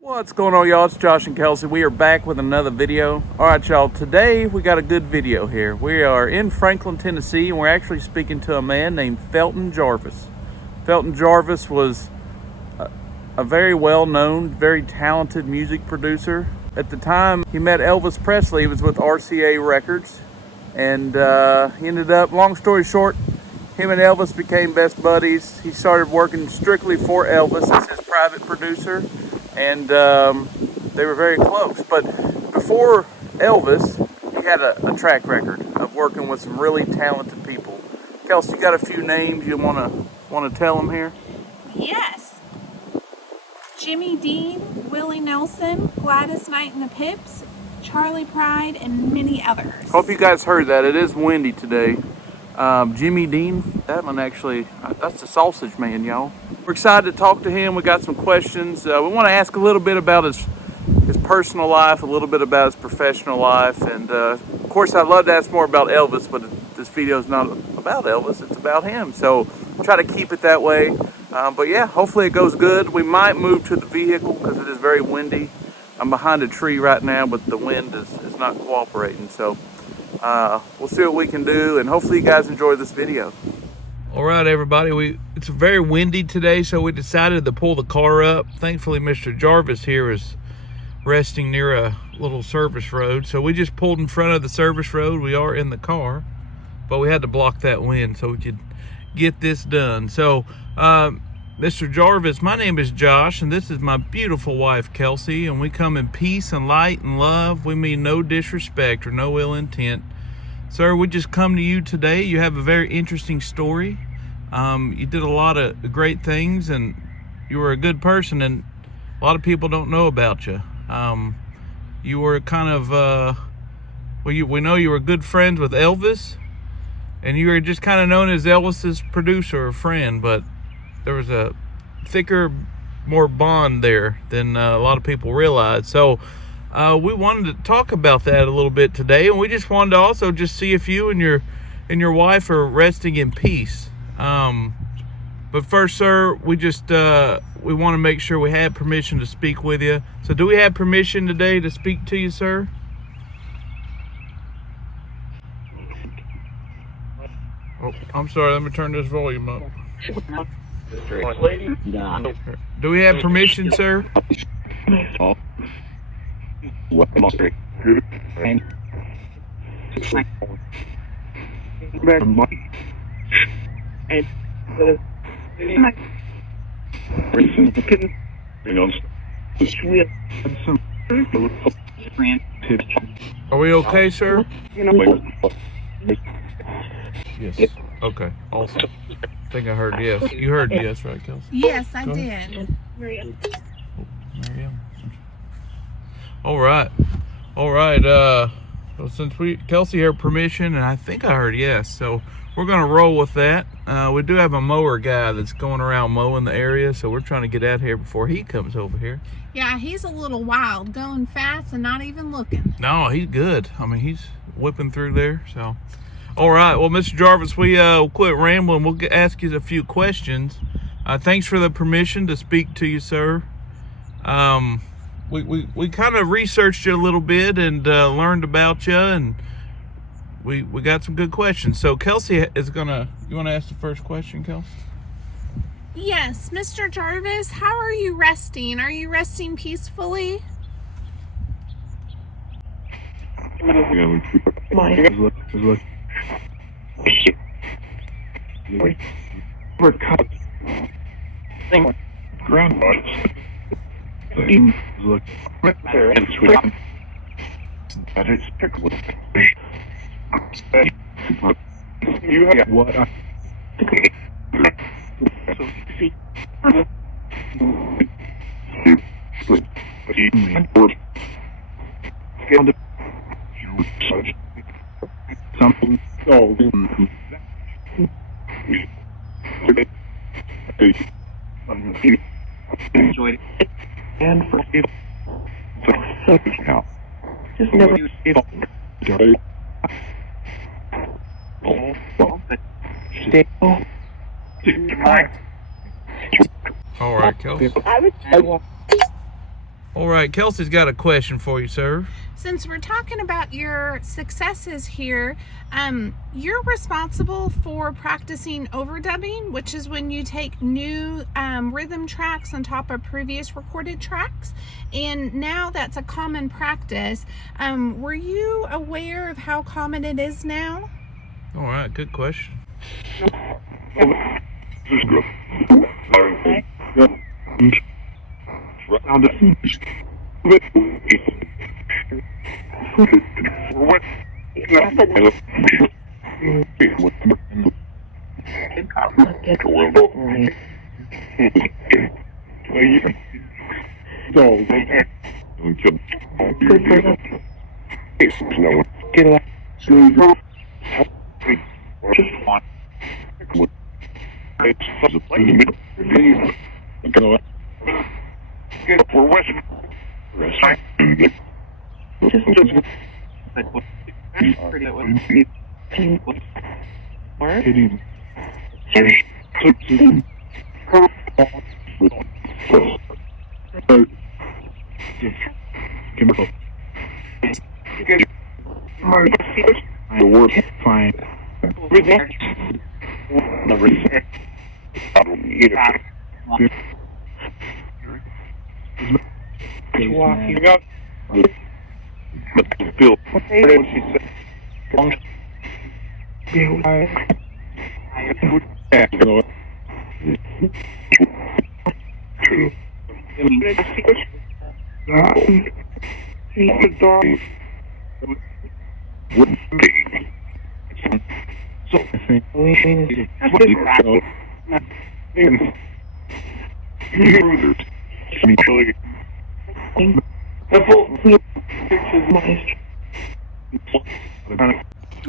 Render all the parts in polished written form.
What's going on, y'all? It's Josh and Kelsey. We are back with another video. Alright, y'all, today we got a good video here. We are in Franklin, Tennessee, and we're actually speaking to a man named Felton Jarvis. Felton Jarvis was a very well-known, very talented music producer. At the time he met Elvis Presley, he was with RCA Records, and he ended up, long story short, him and Elvis became best buddies. He started working strictly for Elvis as his private producer, and they were very close. But before Elvis, he had a track record of working with some really talented people. Kelsey, you got a few names you want to tell them here? Yes. Jimmy Dean, Willie Nelson, Gladys Knight and the Pips, Charlie Pride, and many others. Hope you guys heard that. It is windy today. Jimmy Dean, that one actually, that's the sausage man, y'all. We're excited to talk to him. We got some questions. We want to ask a little bit about his personal life, a little bit about his professional life, and of course I'd love to ask more about Elvis, but this video is not about Elvis, it's about him. So try to keep it that way. But yeah, hopefully it goes good. We might move to the vehicle because it is very windy. I'm behind a tree right now, but the wind is not cooperating. So we'll see what we can do, and hopefully you guys enjoy this video. All right, everybody, it's very windy today, so we decided to pull the car up. Thankfully, Mr. Jarvis here is resting near a little service road, so we just pulled in front of the service road. We are in the car, but we had to block that wind so we could get this done. So Mr. Jarvis, my name is Josh, and this is my beautiful wife, Kelsey, and we come in peace and light and love. We mean no disrespect or no ill intent. Sir, we just come to you today. You have a very interesting story. You did a lot of great things, and you were a good person, and a lot of people don't know about you. You were kind of, we know you were good friends with Elvis, and you were just kind of known as Elvis's producer or friend, but there was a thicker, more bond there than a lot of people realize. So we wanted to talk about that a little bit today, and we just wanted to also just see if you and your wife are resting in peace. But first, sir, we want to make sure we have permission to speak with you. So do we have permission today to speak to you, sir? Oh, I'm sorry, let me turn this volume up. Do we have permission, sir? Are we okay, sir? Yes. Okay, awesome. I think I heard yes. You heard yes, right, Kelsey? Yes, I did. Miriam. All right. Well, since Kelsey had permission, and I think I heard yes, so we're gonna roll with that. We do have a mower guy that's going around mowing the area, so we're trying to get out here before he comes over here. Yeah, he's a little wild, going fast and not even looking. No, he's good. I mean, he's whipping through there, so. All right, well, Mr. Jarvis, we'll quit rambling. We'll ask you a few questions. Thanks for the permission to speak to you, sir. We kind of researched you a little bit and learned about you, and we got some good questions. So Kelsey is you want to ask the first question, Kelsey? Yes, Mr. Jarvis, how are you resting? Are you resting peacefully? You have what I enjoyed it and forgive now. Just never stay All right, Kelsey. All right, Kelsey's got a question for you, sir. Since we're talking about your successes here, you're responsible for practicing overdubbing, which is when you take new rhythm tracks on top of previous recorded tracks, and now that's a common practice. Were you aware of how common it is now? All right, good question.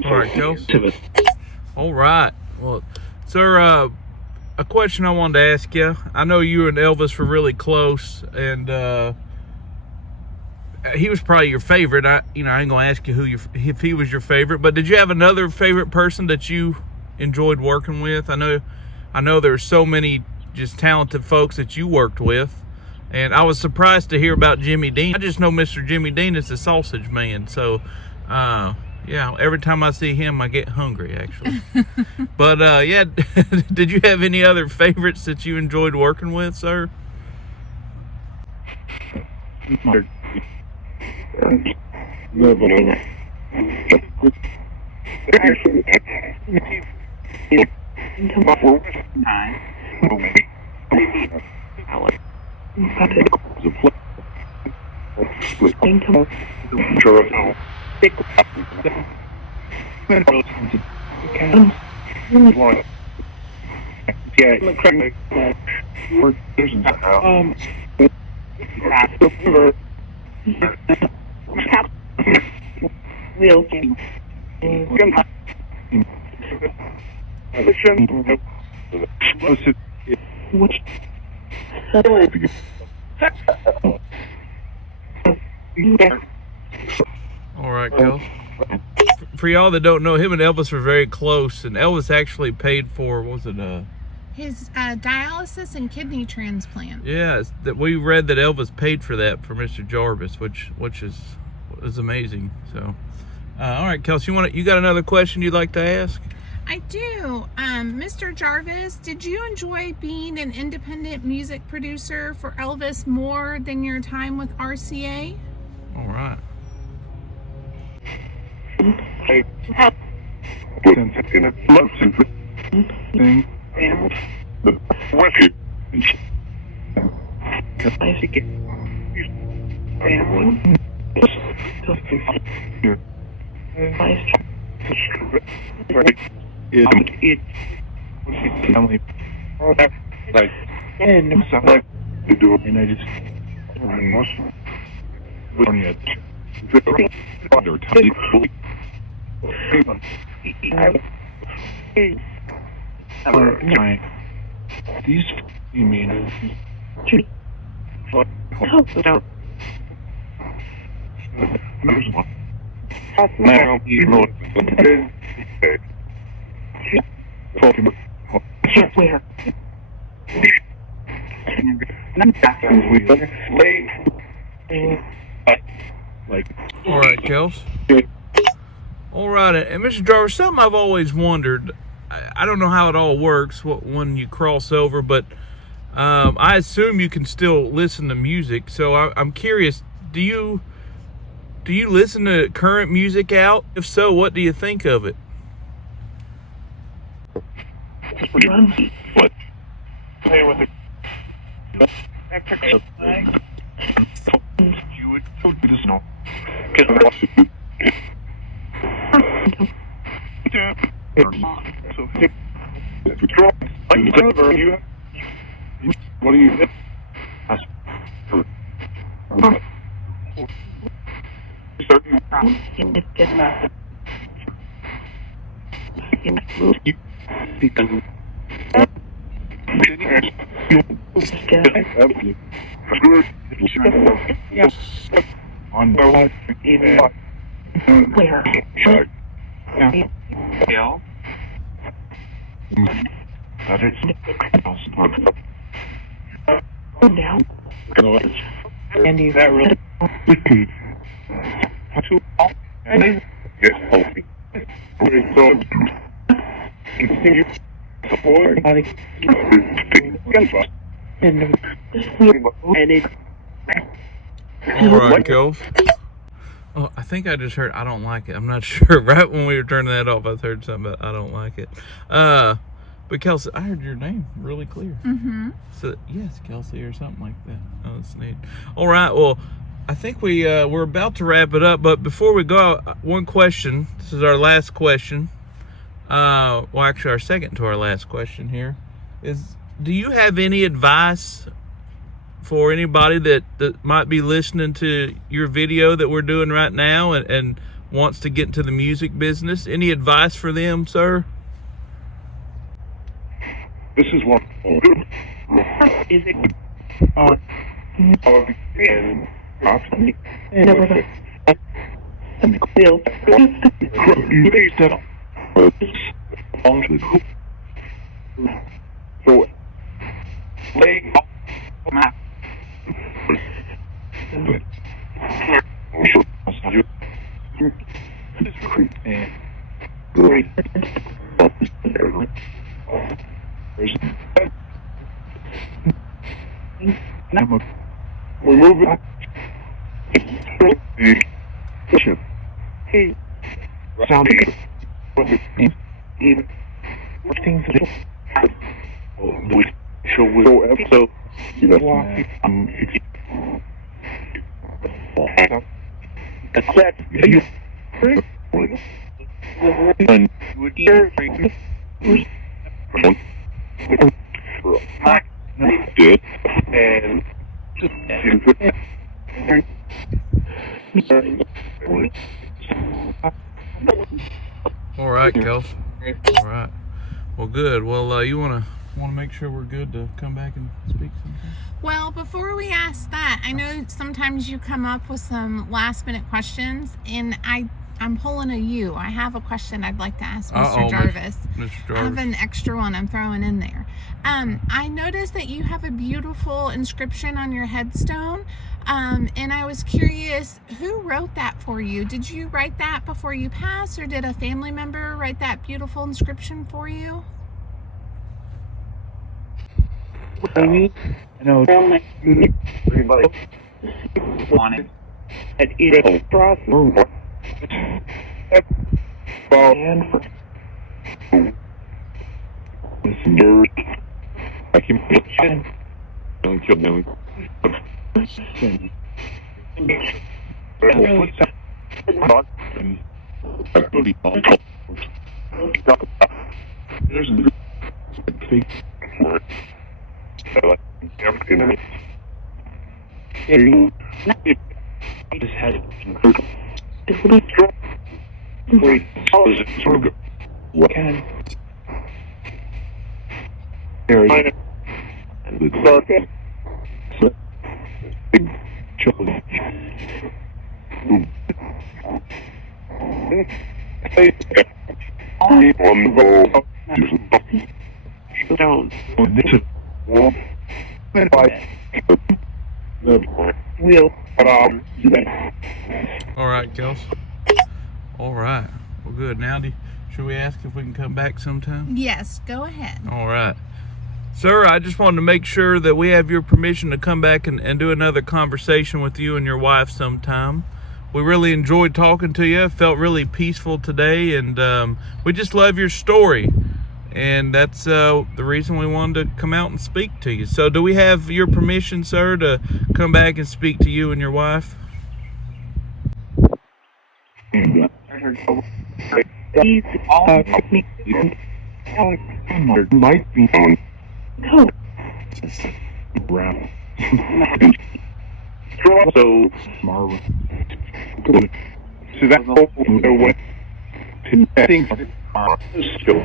All right, Kelsey. All right. Well, sir, a question I wanted to ask you. I know you and Elvis were really close, and he was probably your favorite. I ain't gonna ask you if he was your favorite, but did you have another favorite person that you enjoyed working with? I know there's so many just talented folks that you worked with, and I was surprised to hear about Jimmy Dean. I just know Mr. Jimmy Dean is the sausage man, so yeah, every time I see him I get hungry actually. But yeah, did you have any other favorites that you enjoyed working with, sir? All right, Kel. For y'all that don't know, him and Elvis were very close, and Elvis actually paid for, what was it, his dialysis and kidney transplant. Yeah, that we read that Elvis paid for that for Mr. Jarvis, which is amazing. So, all right, Kelsey, you got another question you'd like to ask? I do. Mr. Jarvis, did you enjoy being an independent music producer for Elvis more than your time with RCA? All right. These you mean now you know where late All right, Kels. All right, and Mr. Jarvis, something I've always wondered. I don't know how it all works when you cross over, but I assume you can still listen to music. So I'm curious. Do you listen to current music out? If so, what do you think of it? What? Play with it. You would do this now. What do you think? On where? That is down. And is that really? Yes, healthy. So, continue support. All right, Kels. Oh, I think I just heard I don't like it. I'm not sure. Right when we were turning that off, I heard something about I don't like it. But Kelsey, I heard your name really clear. Mm-hmm. So yes, Kelsey or something like that. Oh, that's neat. All right. Well, I think we're about to wrap it up. But before we go, one question. This is our last question. Well, actually, our second to our last question here is: do you have any advice for anybody that might be listening to your video that we're doing right now and wants to get into the music business? Any advice for them, sir? This is one. Is it? So, lay map. We move it. Sound even things we show episode. That's that. Good. And all right, Kels. All right. Well, good. Well, you want to make sure we're good to come back and speak sometime? Well, before we ask that, I know sometimes you come up with some last minute questions, and I'm pulling a you. I have a question I'd like to ask Mr. Jarvis. Mr. Jarvis. I have an extra one I'm throwing in there. I noticed that you have a beautiful inscription on your headstone, and I was curious, who wrote that for you? Did you write that before you passed, or did a family member write that beautiful inscription for you? you know, everybody wanted at eating cross and for I can don't kill them. There's a big just had it. What can down. will, but All right, Kelsey. All right. Well, good. Now, should we ask if we can come back sometime? Yes, go ahead. All right. Sir, I just wanted to make sure that we have your permission to come back and do another conversation with you and your wife sometime. We really enjoyed talking to you. It felt really peaceful today, and we just love your story. And that's the reason we wanted to come out and speak to you. So do we have your permission, sir, to come back and speak to you and your wife? might be on. So, Marvin. So that's what things are still.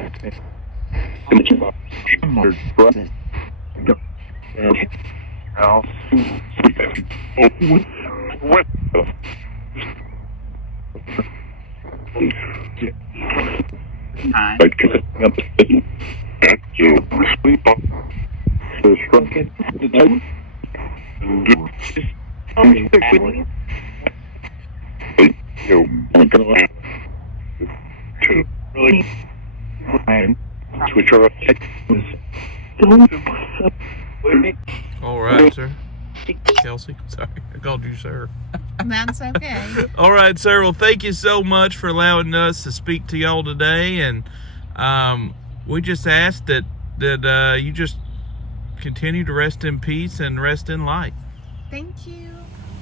All right, sir. Kelsey, sorry, I called you sir. That's okay. All right, sir. Well, thank you so much for allowing us to speak to y'all today, and we just ask that you just continue to rest in peace and rest in light. Thank you.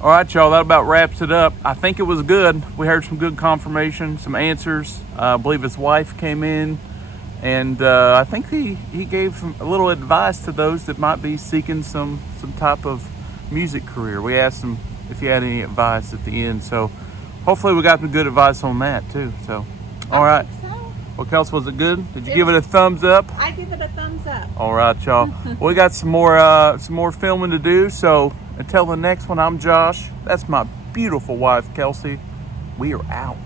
All right, y'all, that about wraps it up. I think it was good. We heard some good confirmation, some answers. I believe his wife came in, and I think he gave a little advice to those that might be seeking some type of music career. We asked him if he had any advice at the end, so hopefully we got some good advice on that too. So, all right. Well, Kelsey, was it good? Did you give it a thumbs up? I give it a thumbs up. All right, y'all. We got some more filming to do. So until the next one, I'm Josh. That's my beautiful wife, Kelsey. We are out.